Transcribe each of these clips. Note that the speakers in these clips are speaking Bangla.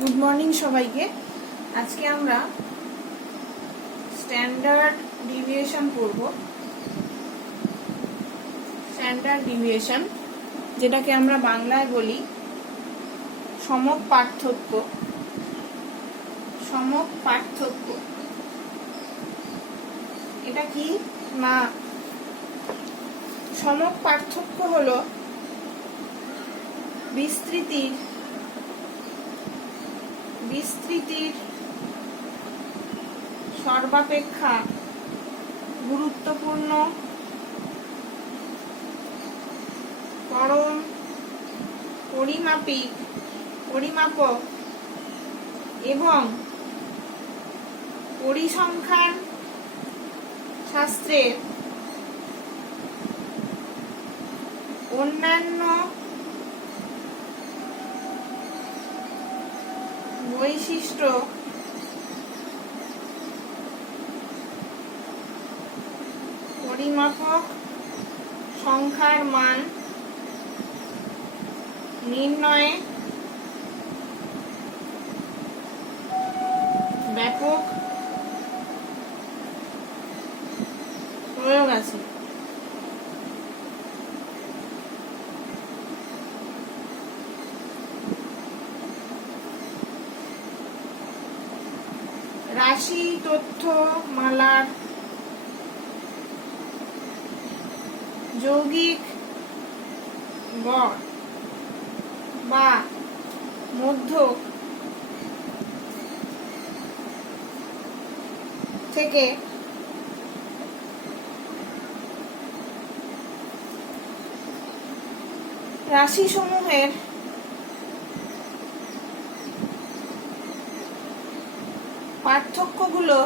গুড মর্নিং সবাইকে। আজকে আমরা স্ট্যান্ডার্ড ডিভিয়েশন পড়ব। স্ট্যান্ডার্ড ডিভিয়েশন, যেটাকে আমরা বাংলায় বলি সমক পার্থক্য। সমক পার্থক্য এটা কি না? সমক পার্থক্য হলো বিস্তৃতির সর্বাপেক্ষা গুরুত্বপূর্ণ পরম পরিমাপক এবং পরিসংখ্যান শাস্ত্রের অন্যান্য বৈশিষ্ট্য পরিমাপক সংখ্যার মান নির্ণয়ে ব্যাপক প্রয়োগ আছে। রাশি তথ্য মালার যৌগিক গড় বা মধ্যক থেকে রাশিসমূহের পার্থক্যগুলো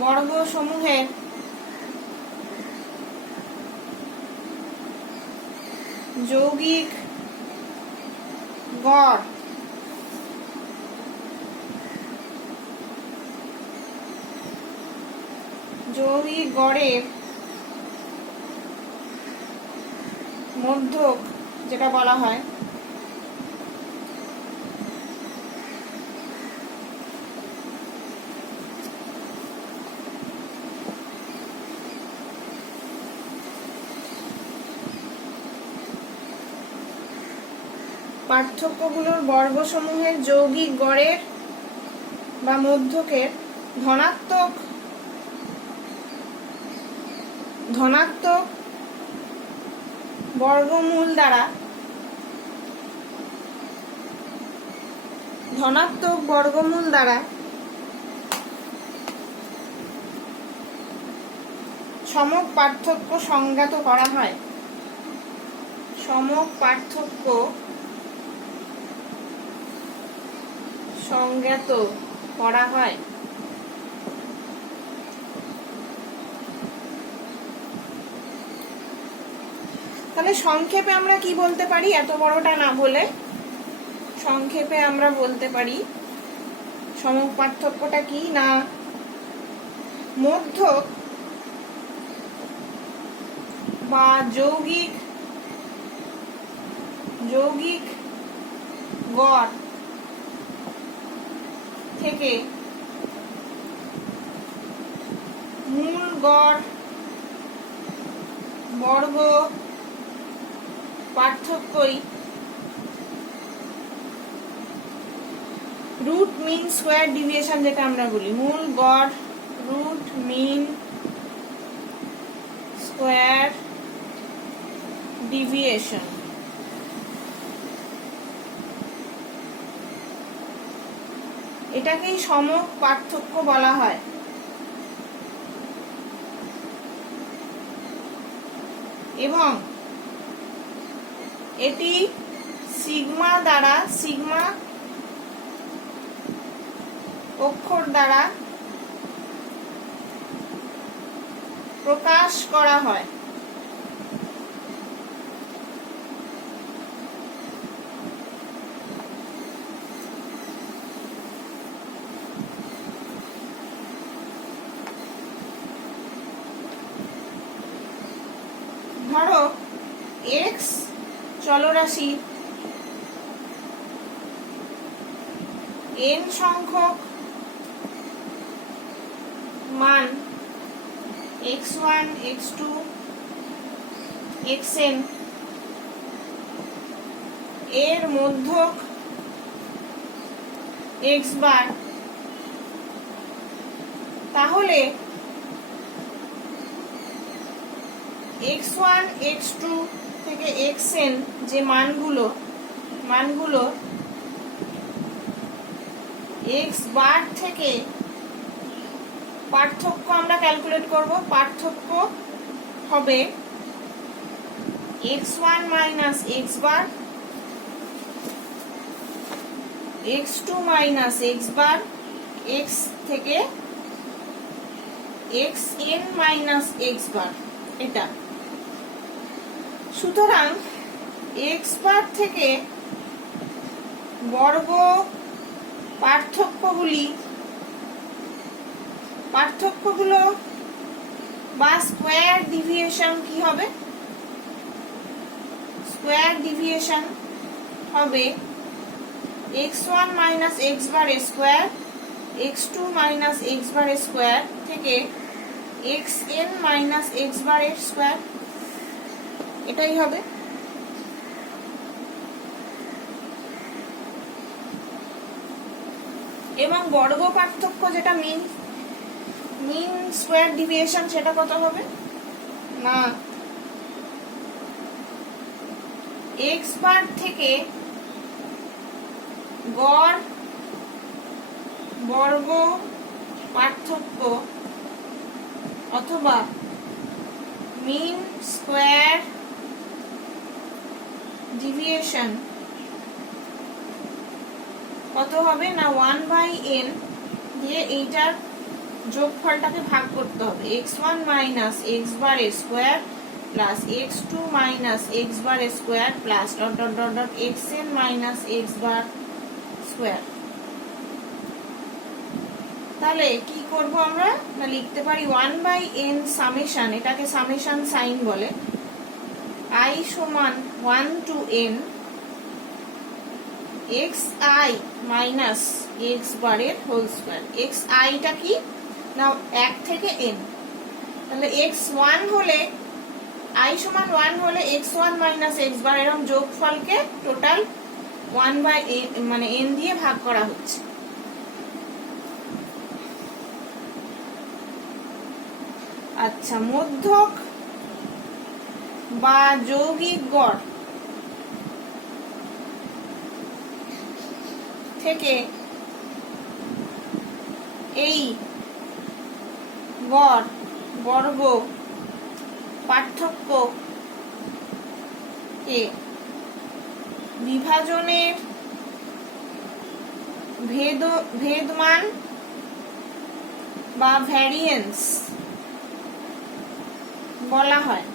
বর্গসমূহের যৌগিক গড় গড়ের মধ্যক যেটা বলা হয় পার্থক্যগুলোর বর্গসমূহের যৌগিক গড়ের বা মধ্যকের ধনাত্মক বর্গমূল দ্বারা সমক পার্থক্য সংজ্ঞাত করা হয়। সমক পার্থক্য সংজ্ঞাত করা হয়। তাহলে সংক্ষেপে আমরা কি বলতে পারি, এত বড়টা না বলে সংক্ষেপে আমরা বলতে পারি সমক পার্থক্যটা কি না, মধ্যক বা যৌগিক গড় থেকে মূল গড় বর্গ পার্থক্যই রুট মিন স্কয়ার ডিভিয়েশন যেটা আমরা বলি। মূল গড় রুট মিন স্কয়ার ডিভিয়েশন, এটাকেই সমক পার্থক্য বলা হয়। এবং এটি সিগমা অক্ষর দ্বারা প্রকাশ করা হয়। ধরো এক্স চলরাশি n সংখ্যক মান x1 x2 xn এর মধ্যক x বার, তাহলে x1 x2 থেকে xn যে মানগুলো x বার থেকে পার্থক্য আমরা ক্যালকুলেট করব। পার্থক্য হবে x1 মাইনাস x বার, x2 মাইনাস x বার, x থেকে xn মাইনাস x বার, এটা। সুতরাং x বার থেকে বর্গ পার্থক্যগুলো বা স্কোয়ার ডিভিয়েশন কি হবে? স্কোয়ার ডিভিয়েশন হবে x1 মাইনাস x বার স্কোয়ার, x2 মাইনাস x বার স্কোয়ার থেকে xn মাইনাস x বার স্কোয়ার, এটাই হবে। এবং বর্গ পার্থক্য যেটা মিন স্কোয়ার ডিভিয়েশন, সেটা কত হবে না x বার থেকে গড় বর্গ পার্থক্য অথবা মিন স্কোয়ার ডিভিয়েশন কত হবে না 1/n দিয়ে এইটার যোগফলটাকে ভাগ করতে হবে। x1 মাইনাস x বার square plus x2 minus x বার square plus dot dot dot dot xn minus x বার স্কোয়ার। তাহলে কি করব আমরা না লিখতে পারি 1/n সামেশন, এটাকে সামেশন সাইন বলে, i সমান 1 to n xi minus x বারের হোল স্কোয়ার। xi টা কি না 1 থেকে n, তাহলে x1 হলে i সমান 1 হলে x1 মাইনাস x বার, এরকম যোগফলকে টোটাল 1/n মানে n দিয়ে ভাগ করা হচ্ছে। আচ্ছা, মধ্যক বা যৌগিক গড় থেকে এই গড় বর্গ পার্থক্য কে বিভাজনের ভেদমান বা ভ্যারিয়েন্স বলা হয়।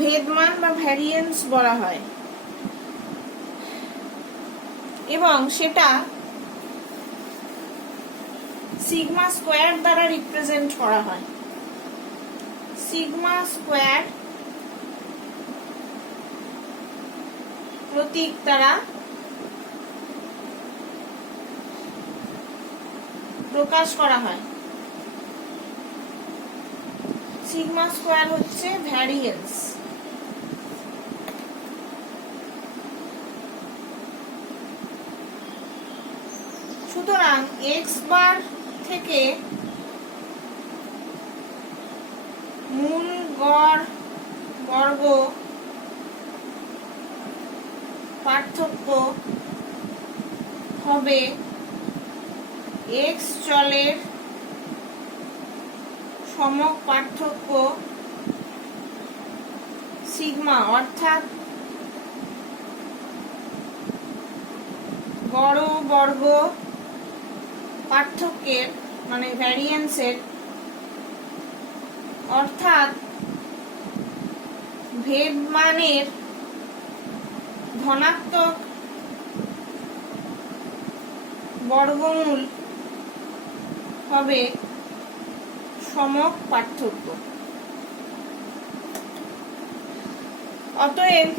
ভেদমান বা ভ্যারিয়েন্স বলা হয় এবং সেটা সিগমা স্কোয়ার দ্বারা রিপ্রেজেন্ট করা হয়। সিগমা স্কোয়ার প্রতীক দ্বারা প্রকাশ করা হয়। সিগমা স্কোয়ার হচ্ছে ভ্যারিয়েন্স। সুতরাং এক্স বার থেকে মূল গড় বর্গ পার্থক্য হবে এক্স চলের সমক পার্থক্য সিগমা, অর্থাৎ গড় বর্গ পার্থক্যের মানে ভ্যারিয়েন্সের, অর্থাৎ ভেদমানের ধনাত্মক বর্গমূল হবে সমক পার্থক্য। অতএব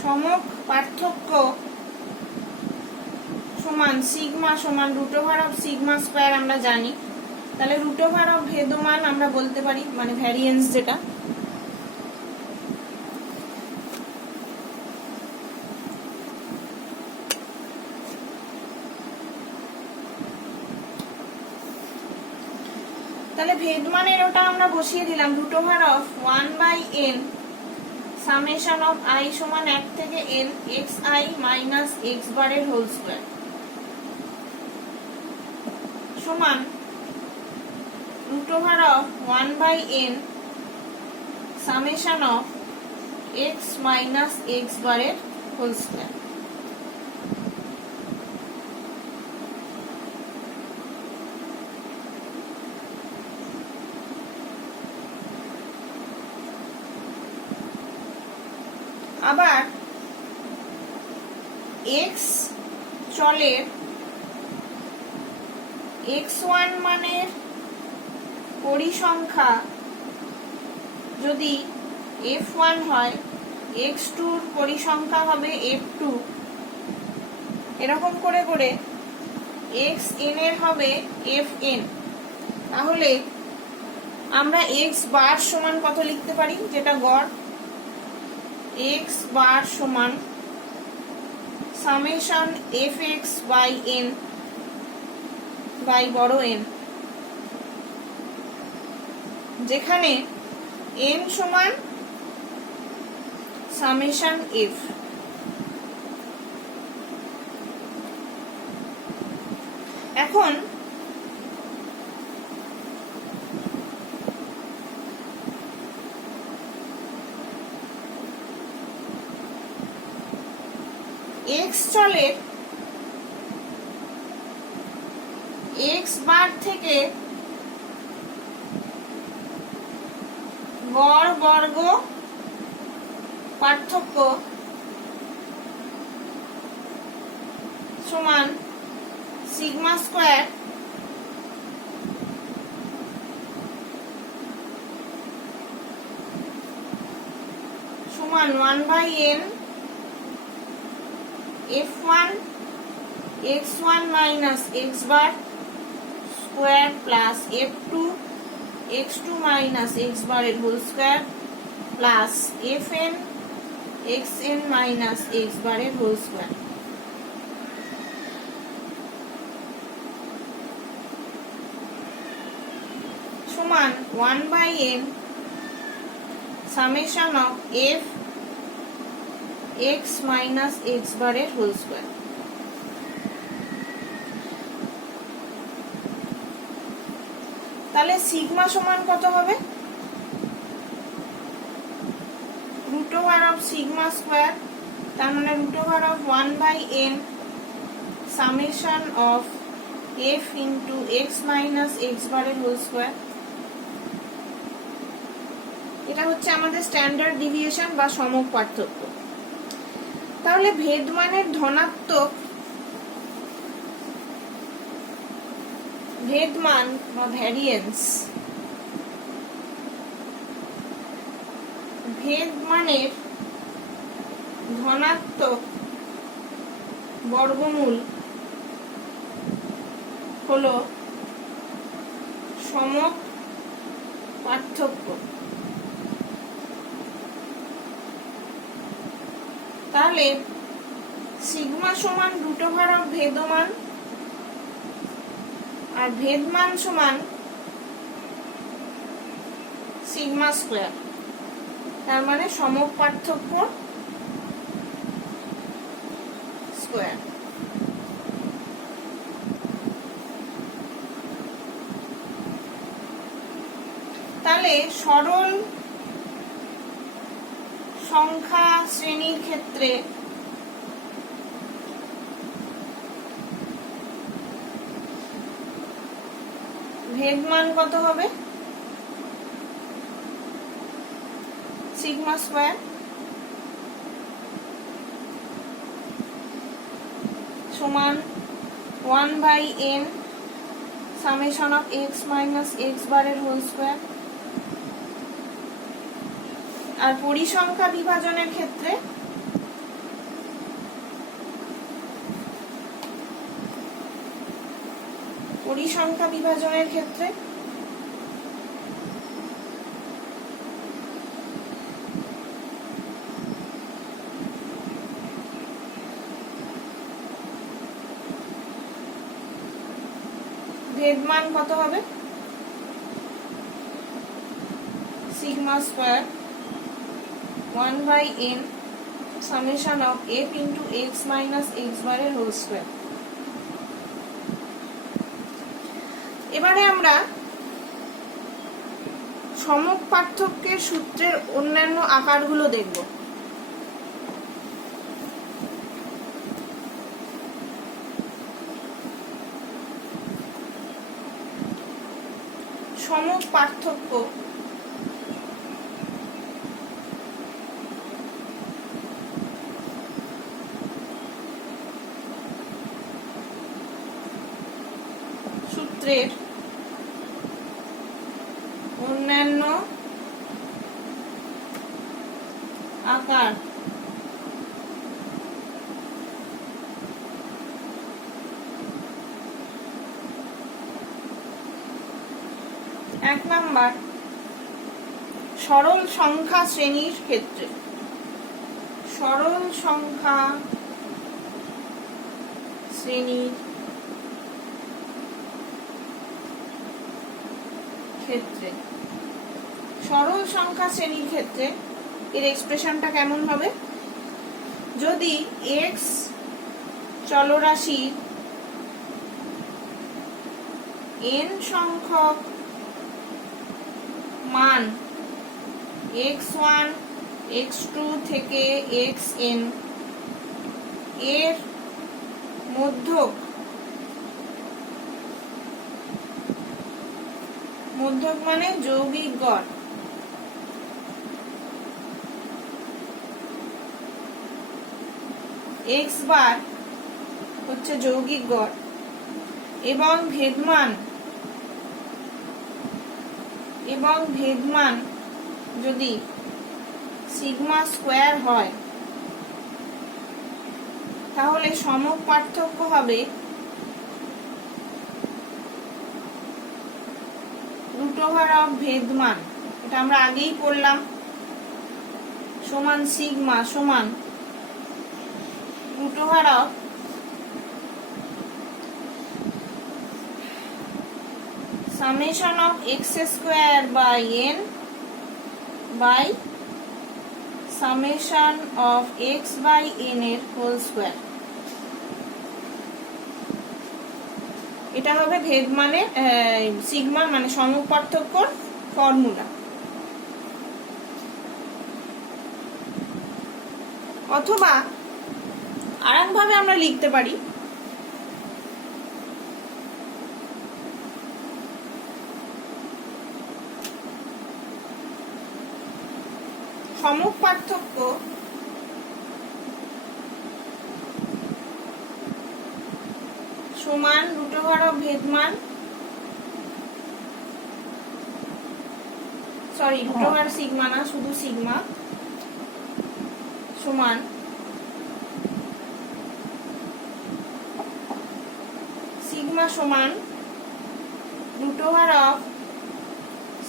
সমক পার্থক্য সমান সিগমা সমান √σ² আমরা জানি। তাহলে √, ভেদমান আমরা বলতে পারি, মানে ভ্যারিয়েন্স যেটা। তাহলে ভেদমানের ওটা আমরা বসিয়ে দিলাম √1/n সামেশন অফ i সমান 1 থেকে n xi মাইনাস x বারের হোল স্কয়ার সমান √1/n summation of x minus x বারের হোল স্কয়ার। আবার x চলের x1 মানের পরিসংখ্যা যদি f1 হয়, x2 এর পরিসংখ্যা হবে f2, এরকম করে করে xn এর হবে fn। তাহলে আমরা x বার সমান কত লিখতে পারি, যেটা গড়, x বার সমান সামেশন fx/n বাই বড় n, যেখানে n সমান সামেশন f। এখন x চলের x বার থেকে গড় বর্গ পার্থক্য সমান σ² সমান 1/n f1 x1 minus x bar square plus f2 x2 minus x বারের whole square plus fn xn minus x বারের হোল স্কয়ার। সমান 1/n summation of f x minus x বারের হোল স্কয়ার। তাহলে সিগমা সমান কত হবে, √σ², তার মানে √1/n summation of f into x minus x বারের হোল স্কয়ার। এটা হচ্ছে আমাদের স্ট্যান্ডার্ড ডিভিয়েশন বা সমক পার্থক্য। তাহলে ভেদমানের ধনাত্মক ভেদমান বা ভ্যারিয়েন্স, ভেদমানের ধনাত্মক বর্গমূল হলো সমক পার্থক্য। তাহলে সিগমা সমান √, ভেদমান, আর ভেদমান সমান σ², তার মানে সমক পার্থক্য স্কয়ার। তাহলে সরল সংখ্যা শ্রেণীর ক্ষেত্রে ভেদমান কত হবে, σ² সমান 1/n summation of x minus x বারের হোল স্কোয়ার। আর পরিসংখ্যা বিভাজনের ক্ষেত্রে ভেদমান কত হবে? Sigma square 1/n summation of f into x minus x বারের হোল স্কোয়ার। এবারে আমরা সমক পার্থক্যের সূত্রের অন্যান্য আকারগুলো দেখব। সমক পার্থক্য সূত্রের অন্যান্য আকার। এক নাম্বার, সরল সংখ্যা শ্রেণীর ক্ষেত্রে। সরল সংখ্যা শ্রেণীর ক্ষেত্রে সরল সংখ্যা শ্রেণীর ক্ষেত্রে এর এক্সপ্রেশনটা কেমন হবে? যদি এক্স চলরাশি n সংখ্যক মান x1 x2 থেকে xn এর মধ্যক মানে যৌগিক গড় x বার হচ্ছে যৌগিক গড় এবং ভেদমান যদি সিগমা স্কোয়ার হয় তাহলে সমক পার্থক্য হবে রুট ওভার অফ ভেদমান, এটা আমরা আগেই পড়লাম, সমান সিগমা সমান root over of summation of x square by n by summation of x by n এর হোল স্কোয়ার। এটা হবে ভেদমানের সিগমা মানে সমক পার্থক্যর ফর্মুলা। অথবা আরেকভাবে আমরা লিখতে পারি, সমক পার্থক্য সমান রুট ওভার অফ ভেদমান, রুট ওভার সিগমা না, শুধু সিগমা সমান root over of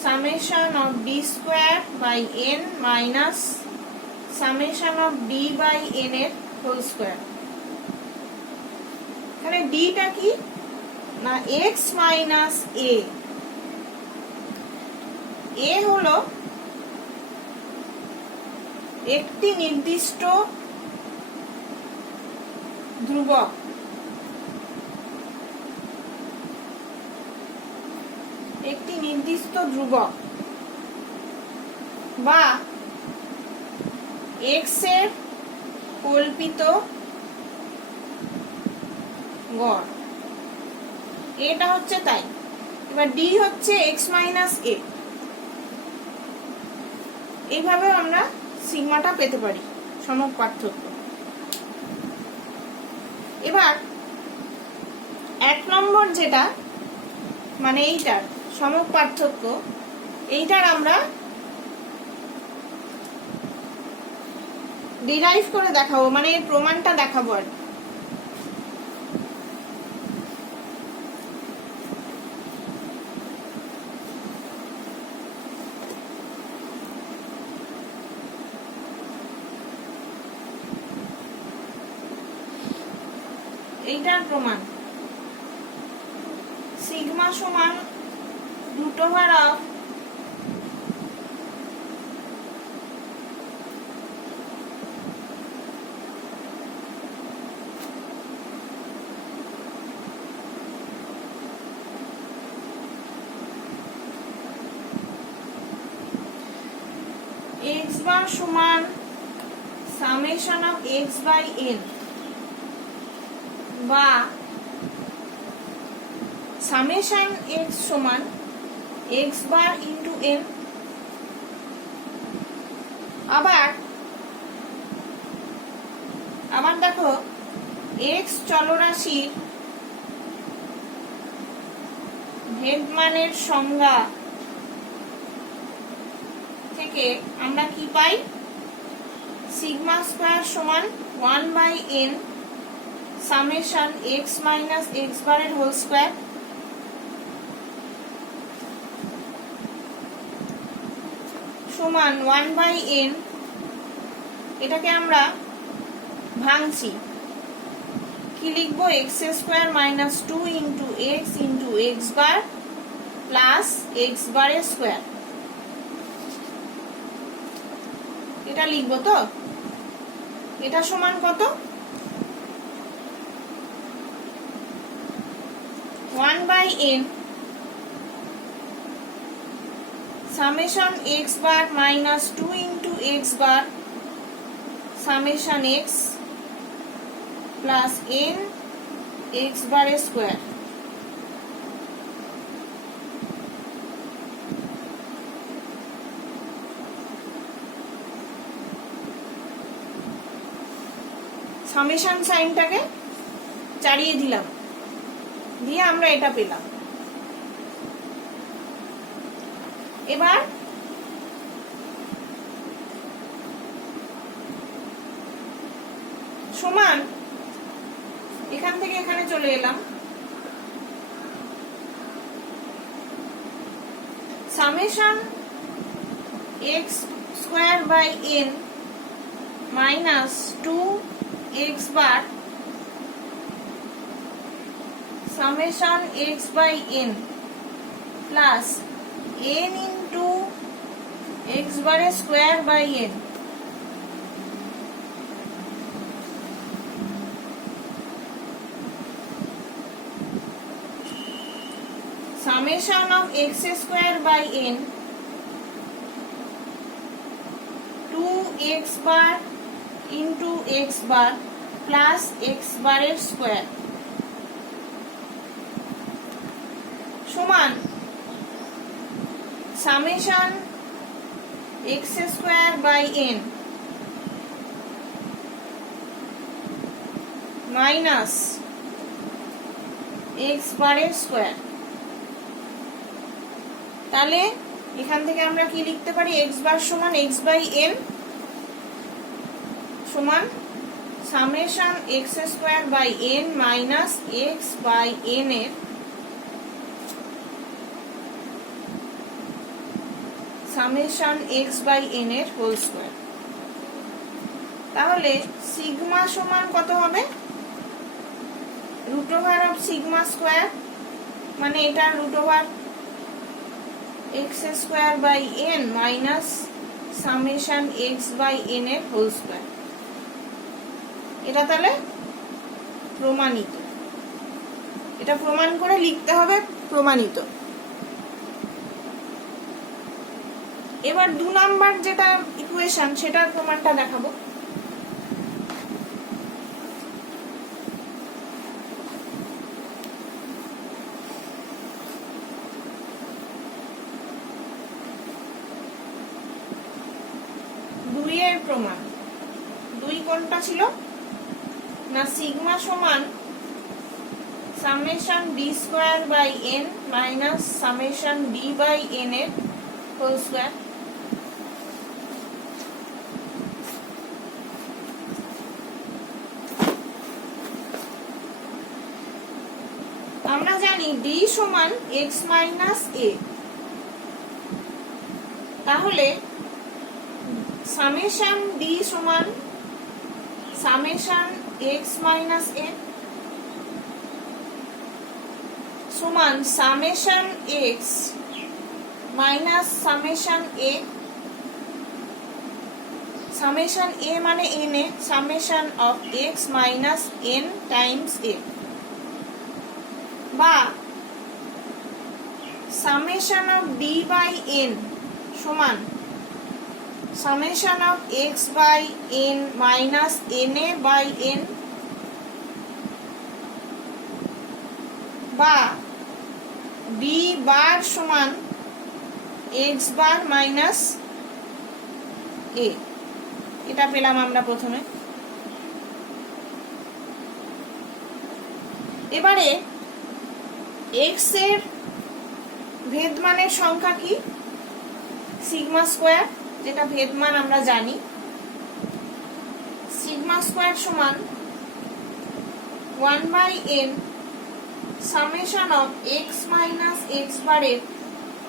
summation of d square by n minus summation of d by n এর হোল স্কোয়ার। এখানে d টা কি না x মাইনাস a হলো একটি নির্দিষ্ট ধ্রুবক, বা x এর কল্পিত গড়, এটা হচ্ছে তাই। এবার d হচ্ছে x মাইনাস a, এইভাবে আমরা সিগমাটা পেতে পারি সমক পার্থক্য। এবার এক নম্বর যেটা মানে এইটার সমক পার্থক্য, এইটার আমরা ডিরাইভ করে দেখাবো, মানে এর প্রমাণটা দেখাবো আর এইটার প্রমাণ। সিগমা সমান √(() x বার সমান সামেশন অফ x/n বা সামেশন x সমান x বার ইন্টু n। আবার দেখো x চলরাশির ভেদমানের সংজ্ঞা থেকে আমরা কি পাই? সিগমা স্কয়ার সমান 1/n summation x minus x বারের হোল স্কয়ার সমান 1/n। এটাকে আমরা ভাঙছি, কি লিখবো? x² minus 2 into x into x bar plus x বারের স্কয়ার, এটা লিখবো। তো এটা সমান কত? 1/n summation x bar minus 2 into x bar summation x plus n x বারের স্কয়ার। সামেশন সাইনটাকে চালিয়ে দিলাম, দিয়ে আমরা এটা পেলাম। এবার সমান এখান থেকে এখানে চলে এলাম, summation x² minus 2x bar summation x/n plus n into x বারের square by n summation of x²/n 2x bar into x bar plus x বারের স্কয়ার সমান summation x²/n মাইনাস x বারের স্কয়ার। তাহলে এখান থেকে আমরা কি লিখতে পারি? x বার সমান x/n সমান সামেশন x² মাইনাস x/n এর সামেশন x/n এর হোল স্কয়ার। তাহলে সিগমা সমান কত হবে? √(() সিগমা স্কয়ার, মানে এটা √(() x² মাইনাস সামেশন x/n এর হোল স্কয়ার। এটা তাহলে প্রমাণিত, এটা প্রমাণ করে লিখতে হবে প্রমাণিত। এবার 2 নাম্বার যেটা ইকুয়েশন সেটার প্রমাণটা দেখাবো। এর প্রমাণ 2 কোনটা ছিল না? সিগমা সমান summation d square by N minus summation D by N এর হোল স্কোয়ার। আমরা জানি ডি সমান এক্স মাইনাস এ, তাহলে সামেশন ডি সমান সামেশন এক্স মাইনাস এ সমান summation x minus summation a. Summation a মানে n a, summation of x minus n times a, বা summation of d by n সমান summation of x by N minus n a by n, বা ডি বার সমান এক্স বার মাইনাস এ। এটা পেলাম আমরা প্রথমে। এবারে এক্স এর ভেদমানের সংখ্যা কি? সিগমা স্কোয়ার, যেটা ভেদমান আমরা জানি। সিগমা স্কোয়ার সমান 1/n summation of x minus x বারের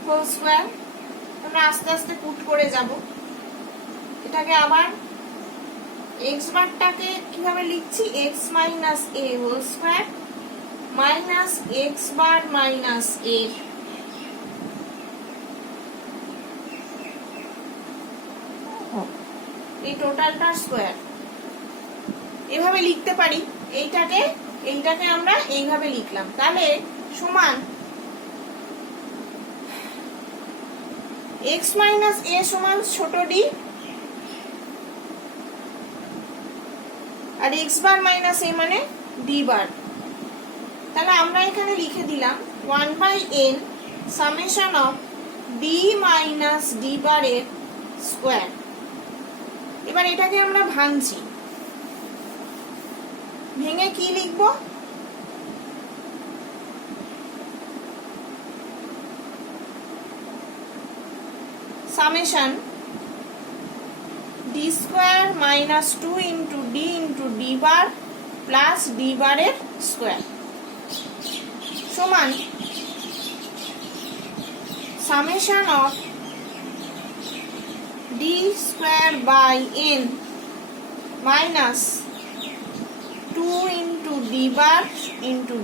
হোল স্কোয়ার। আমরা আস্তে আস্তে পুট করে যাব। এটাকে আবার এক্স বারটাকে কিভাবে লিখছি? এক্স মাইনাস এ whole square minus x bar minus এ, এই টোটালটার স্কোয়ার। এভাবে লিখতে পারি। এইটাকে আমরা এইভাবে লিখলাম। তাহলে সমান এক্স মাইনাস এ সমান ছোট ডি, আর এক্স বার মাইনাস এ মানে ডি বার। তাহলে আমরা এখানে লিখে দিলাম 1/n summation of d minus D বারের স্কোয়ার। এবার এটাকে আমরা ভাঙছি। ভেঙে কি লিখব? Summation d square minus 2 into d bar plus D বারের স্কোয়ার সমান summation of D square by N minus 2 into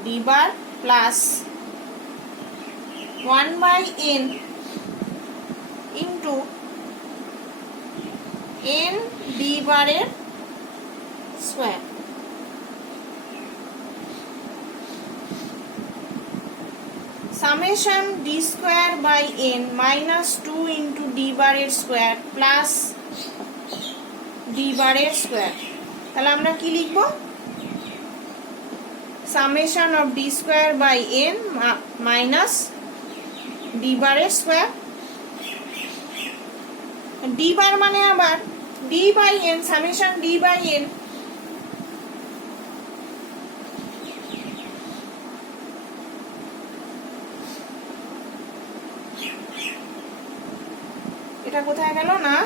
d bar plus 1/n into n d বারের square. Summation d square by N minus 2 into D বারের স্কোয়ার প্লাস ডি বারের স্কোয়ার। তাহলে আমরা কি লিখব? Summation of D square by N minus D বারের স্কোয়ার। ডি বার মানে আবার D by N, summation D by N. এটা কোথায় গেল? না,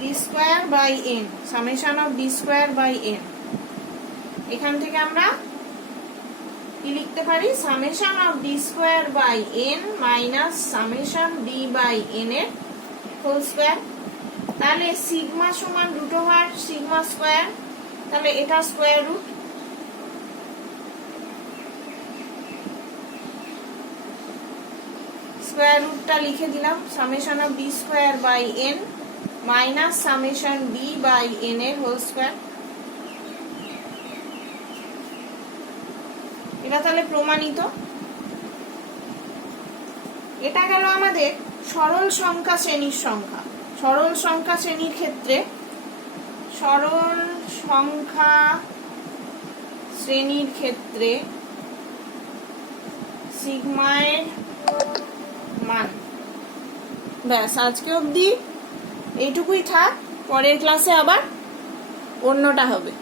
D square by N, summation of D square by N. এখান থেকে আমরা কি লিখতে পারি? Summation of D square by N minus summation D by N এর হোল স্কোয়ার। তাহলে সিগমা সমান √ওভার সিগমা স্কোয়ার। তাহলে এটা স্কোয়ার রুট। স্কোয়ার রুটটা লিখে দিলাম। Summation of D square by N minus summation D by N এর হোল স্কোয়ার। এটা তাহলে প্রমাণিত। এটা গেল আমাদের সরল সংখ্যা শ্রেণীর সংখ্যা। সরল সংখ্যা শ্রেণীর ক্ষেত্রে সিগমায়ের মান। ব্যাস, আজকে অবধি এইটুকুই থাক। পরের ক্লাসে আবার অন্যটা হবে।